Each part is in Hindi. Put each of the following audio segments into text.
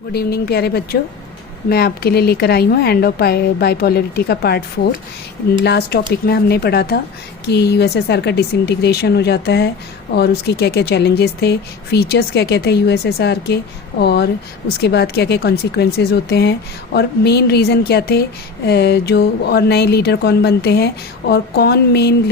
गुड इवनिंग प्यारे बच्चों, मैं आपके लिए लेकर आई हूँ एंड ऑफ बाइपोलरिटी का पार्ट 4। लास्ट टॉपिक में हमने पढ़ा था कि यूएसएसआर का डिसइंटीग्रेशन हो जाता है और उसके क्या क्या चैलेंजेस थे, फीचर्स क्या क्या थे यूएसएसआर के, और उसके बाद क्या क्या कॉन्सिक्वेंसेस होते हैं और मेन रीज़न क्या थे, जो और नए लीडर कौन बनते हैं और कौन मेन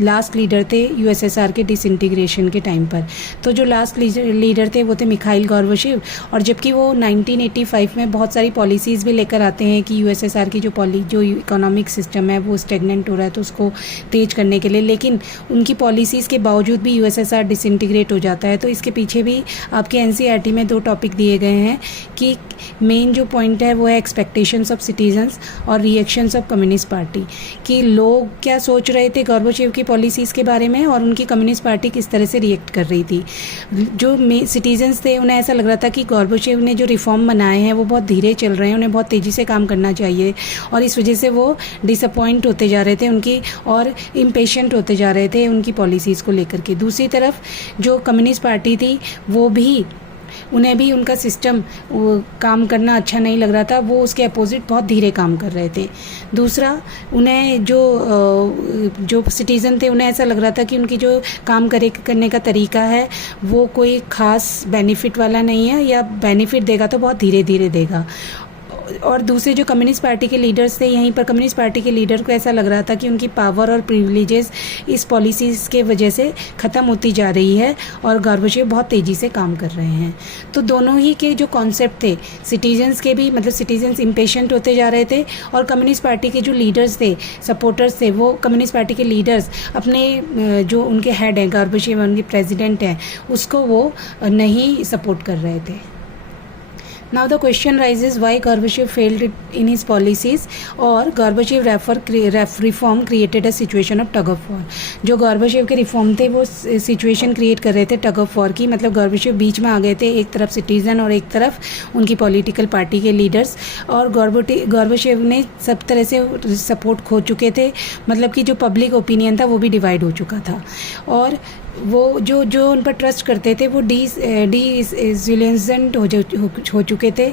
लास्ट लीडर थे यूएसएसआर के डिसइंटीग्रेशन के टाइम पर। तो जो लास्ट लीडर थे वो थे मिखाइल गोर्बाचेव, और जबकि वो 1985 में बहुत सारी पॉलिसीज़ भी लेकर आते हैं कि यूएसएसआर की जो इकोनॉमिक सिस्टम है वो स्टेगनेंट हो रहा है तो उसको तेज करने के लिए, लेकिन उनकी पॉलिसीज़ के बावजूद भी यूएसएसआर डिसइंटीग्रेट हो जाता है। तो इसके पीछे भी आपके एनसीईआरटी में 2 टॉपिक दिए गए हैं कि मेन जो पॉइंट है वो है एक्सपेक्टेशंस ऑफ सिटीजन्स और रिएक्शंस ऑफ कम्युनिस्ट पार्टी, कि लोग क्या सोच रहे थे गोर्बाचेव की पॉलिसीज़ के बारे में और उनकी कम्युनिस्ट पार्टी किस तरह से रिएक्ट कर रही थी। जो सिटीजन्स थे उन्हें ऐसा लग रहा था कि गोर्बाचेव ने जो रिफॉर्म बनाए हैं वो बहुत धीरे चल रहे हैं, उन्हें बहुत तेज़ी से काम करना चाहिए, और इस वजह से वो डिसअपॉइंट होते जा रहे थे उनकी और इम्पेशेंट होते जा रहे थे उनकी पॉलिसीज़ को लेकर के। दूसरी तरफ जो कम्युनिस्ट पार्टी थी वो भी, उन्हें भी उनका सिस्टम काम करना अच्छा नहीं लग रहा था, वो उसके अपोजिट बहुत धीरे काम कर रहे थे। दूसरा, उन्हें जो सिटीज़न थे उन्हें ऐसा लग रहा था कि उनकी जो काम करने का तरीका है वो कोई ख़ास बेनिफिट वाला नहीं है, या बेनिफिट देगा तो बहुत धीरे धीरे देगा। और दूसरे जो कम्युनिस्ट पार्टी के लीडर्स थे, यहीं पर कम्युनिस्ट पार्टी के लीडर को ऐसा लग रहा था कि उनकी पावर और प्रिविलेजेस इस पॉलिसीज़ के वजह से ख़त्म होती जा रही है और गोर्बाचेव बहुत तेज़ी से काम कर रहे हैं। तो दोनों ही के जो कॉन्सेप्ट थे, सिटीजन्स के भी, मतलब सिटीजन्स इम्पेशेंट होते जा रहे थे, और कम्युनिस्ट पार्टी के जो लीडर्स थे, सपोर्टर्स थे, वो कम्युनिस्ट पार्टी के लीडर्स अपने जो उनके हेड हैं, गोर्बाचेव उनके प्रेसिडेंट हैं, उसको वो नहीं सपोर्ट कर रहे थे। Now the question rises why Gorbachev failed in his policies, और Gorbachev reform created a situation of tug of war। जो Gorbachev के रिफॉर्म थे वो सिचुएशन क्रिएट कर रहे थे टग ऑफ वॉर की, मतलब Gorbachev बीच में आ गए थे, एक तरफ सिटीज़न और एक तरफ उनकी पॉलिटिकल पार्टी के लीडर्स, और Gorbachev ने सब तरह से सपोर्ट खो चुके थे, मतलब कि जो पब्लिक ओपिनियन था वो भी डिवाइड हो चुका था, और वो जो उन पर ट्रस्ट करते थे वो डिसिल्यूजन्ड हो चुके थे।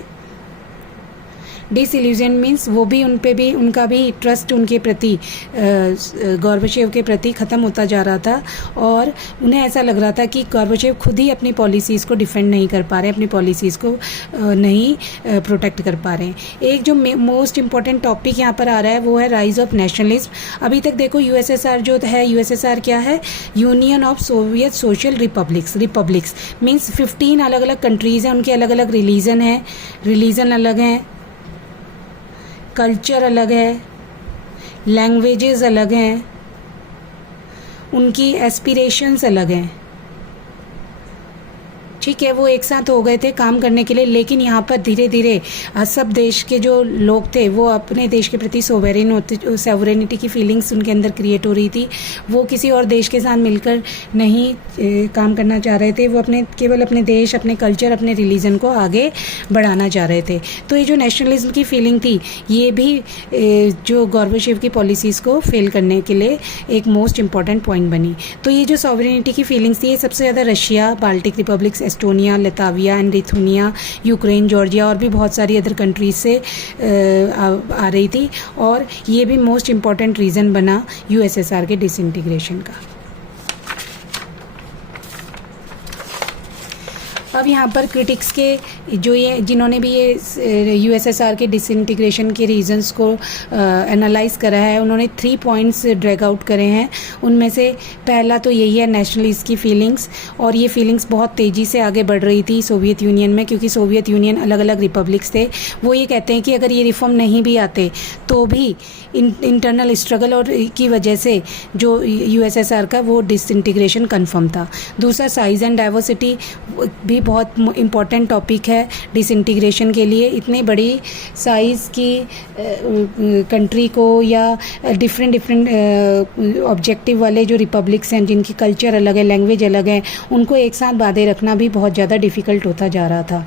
डिसइल्यूजन मीन्स वो भी उन पे भी, उनका भी ट्रस्ट उनके प्रति, गोर्बाचेव के प्रति ख़त्म होता जा रहा था, और उन्हें ऐसा लग रहा था कि गोर्बाचेव खुद ही अपनी पॉलिसीज़ को डिफेंड नहीं कर पा रहे, अपनी पॉलिसीज़ को नहीं प्रोटेक्ट कर पा रहे हैं। एक जो मोस्ट इम्पॉर्टेंट टॉपिक यहाँ पर आ रहा है वो है राइज ऑफ नेशनलिज्म। अभी तक देखो यूएसएसआर जो है, यूएसएसआर क्या है, union of Soviet social republics means 15 अलग अलग कंट्रीज़ हैं, उनके अलग अलग रिलीजन अलग हैं, कल्चर अलग है, लैंग्वेजेस अलग हैं, उनकी एस्पिरेशंस अलग हैं, ठीक है। वो एक साथ हो गए थे काम करने के लिए, लेकिन यहाँ पर धीरे धीरे सब देश के जो लोग थे वो अपने देश के प्रति सोवरेनिटी की फीलिंग्स उनके अंदर क्रिएट हो रही थी। वो किसी और देश के साथ मिलकर नहीं काम करना चाह रहे थे, वो केवल अपने देश, अपने कल्चर, अपने रिलीजन को आगे बढ़ाना चाह रहे थे। तो ये जो नेशनलिज्म की फीलिंग थी, ये भी जो गोर्बाचेव की पॉलिसीज़ को फेल करने के लिए एक मोस्ट इम्पॉर्टेंट पॉइंट बनी। तो ये जो सोवरेनिटी की फीलिंग्स थी, ये सबसे ज़्यादा Russia, Baltic republics, Estonia, Lithuania and Lithuania, Ukraine, Georgia और भी बहुत सारी अदर कंट्रीज से आ रही थी, और ये भी मोस्ट इम्पॉर्टेंट रीज़न बना यूएसएसआर के डिसइंटीग्रेशन का। अब यहाँ पर क्रिटिक्स के जिन्होंने भी ये यूएसएसआर के डिसइंटीग्रेशन के रीजंस को एनालाइज करा है, उन्होंने 3 पॉइंट्स ड्रैग आउट करे हैं। उनमें से पहला तो यही है नेशनलिस्ट की फीलिंग्स, और ये फीलिंग्स बहुत तेज़ी से आगे बढ़ रही थी सोवियत यूनियन में, क्योंकि सोवियत यूनियन अलग अलग रिपब्लिक्स थे। वो ये कहते हैं कि अगर ये रिफॉर्म नहीं भी आते तो भी इंटरनल स्ट्रगल और की वजह से जो यूएसएसआर का वो डिसइंटीग्रेशन कन्फर्म था। दूसरा, साइज़ एंड डाइवर्सिटी भी बहुत इम्पॉर्टेंट टॉपिक है डिसइंटीग्रेशन के लिए। इतनी बड़ी साइज़ की कंट्री को, या डिफरेंट ऑब्जेक्टिव वाले जो रिपब्लिक्स हैं जिनकी कल्चर अलग है, लैंग्वेज अलग है, उनको एक साथ बांधे रखना भी बहुत ज़्यादा डिफ़िकल्ट होता जा रहा था।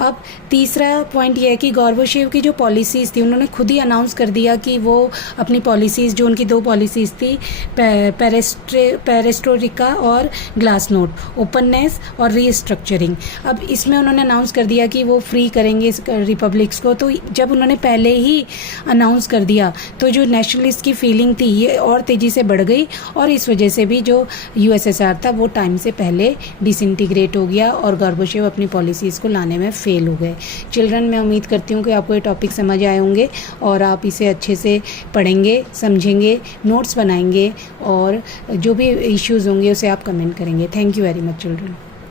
अब तीसरा पॉइंट यह है कि गोर्बाचेव की जो पॉलिसीज़ थी, उन्होंने खुद ही अनाउंस कर दिया कि वो अपनी पॉलिसीज़, जो उनकी 2 पॉलिसीज़ थी, पेरेस्ट्रोइका और ग्लासनोस्ट, ओपननेस और रीस्ट्रक्चरिंग, अब इसमें उन्होंने अनाउंस कर दिया कि वो फ्री करेंगे इस रिपब्लिक्स को। तो जब उन्होंने पहले ही अनाउंस कर दिया तो जो नेशनलिस्ट की फीलिंग थी ये और तेज़ी से बढ़ गई, और इस वजह से भी जो यूएसएसआर था वो टाइम से पहले डिसइंटीग्रेट हो गया और गोर्बाचेव अपनी पॉलिसीज़ को लाने में फेल हो गए। चिल्ड्रन, मैं उम्मीद करती हूँ कि आपको ये टॉपिक समझ आए होंगे और आप इसे अच्छे से पढ़ेंगे, समझेंगे, नोट्स बनाएंगे और जो भी इश्यूज़ होंगे उसे आप कमेंट करेंगे। Thank you very much children.